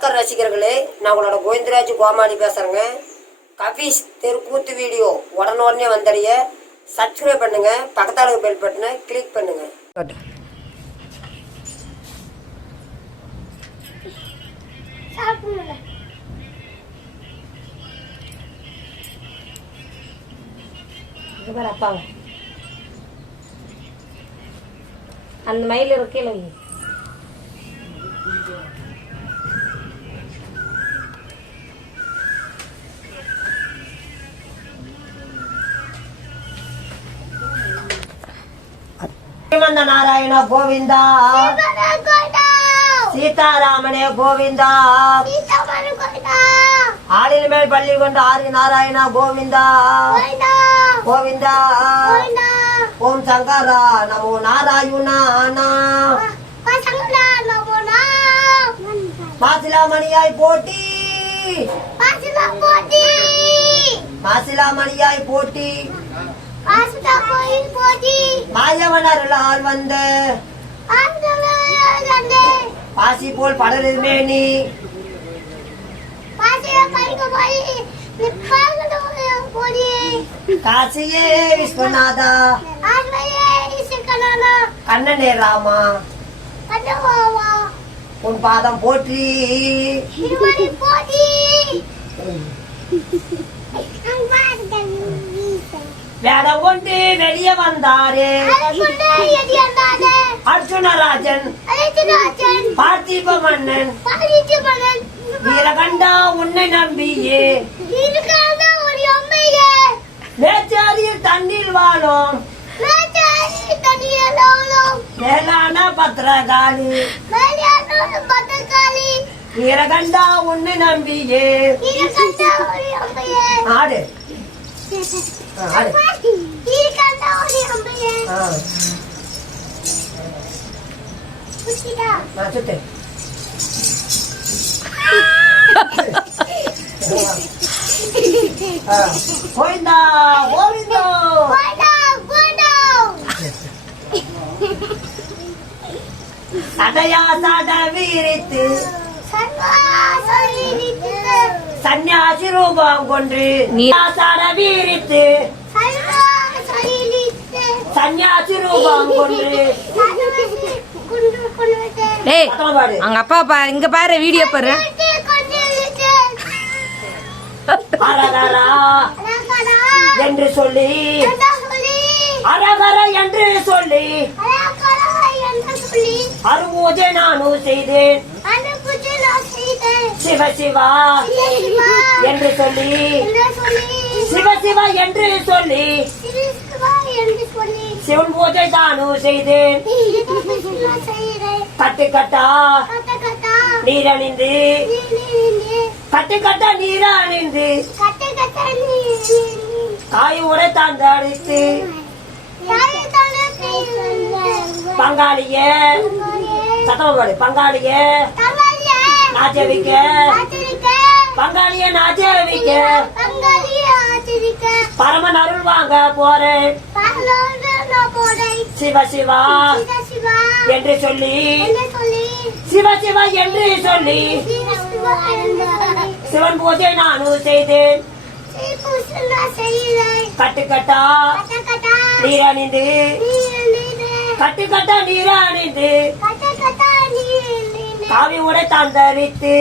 ரசிகர்களே, நான் உங்களோட கோவிந்தராஜ் கோமாளி பேசுறேங்க. கபீஸ் தெருக்கூத்து வீடியோ உடனே வந்தடைய சப்ஸ்கிரைப் பண்ணுங்க, பக்கத்தால பெல் பட்டனை கிளிக் பண்ணுங்க. அப்பாங்க அந்த மயில் இருக்கல நாராயண கோவிந்தா, சீதாராமனே கோவிந்தா, ஆளில் மேல் பள்ளி கொண்ட ஆரி நாராயண கோவிந்தா கோவிந்தா. ஓம் சங்கரா நமோ நாராயணா. மாசிலாமணியாய் போட்டி, மாசிலாமணியாய் போட்டி, மாயவன் அருளால் வந்த பாசி போல் படலில் மேனி, காசியே விஸ்வநாதா, கண்ணனே ராமா, உன் பாதம் போற்றி. வேடம் கொண்டு வெளியே வந்தாரே அர்ஜுனராஜன், பார்த்திப மன்னன், வீரகண்டா உன்னை நம்பியே மேச்சாரியில் தண்ணீர் வாழும் மேலான பத்திரகாளி, வீரகண்டா உன்னை நம்பியே ஆடு ஆடு. சுத்து கோவிந்தா கோவிந்தோ, சடையா சட வீரித்து சன்னியாசி ரூபம் கொன்று சட வீரித்து சன்னியாசி ரூபம் கொன்று. அங்க அப்பா இங்க பாரு, வீடியோ பாரு. அரகரா என்று சொல்லி, அரகர என்று சொல்லி அருபூஜை நானும் செய்தேன். சிவ சிவா என்று சொல்லி, சிவ சிவா என்று சொல்லி சிவன் பூஜை தானும் செய்தேன். கட்டு கட்டா நீர் அணிந்து, கட்டு கட்டா நீர் அணிந்து, காய் உரை தாண்டடித்து பங்காளிய சத்தமாடு பங்காளிய நாச்சவிக்க, பங்காளிய நாச்சவிக்க பரமன் அருள் வாங்க போறேன். சிவ சிவா என்று சொல்லி, சிவ சிவா என்று சொல்லி சிவன் பூஜை நானும் செய்தேன். கட்டு கட்டா நீர் அணிந்து, கட்டு கட்டா நீர் அணிந்து, காவி உடை தாந்தரித்து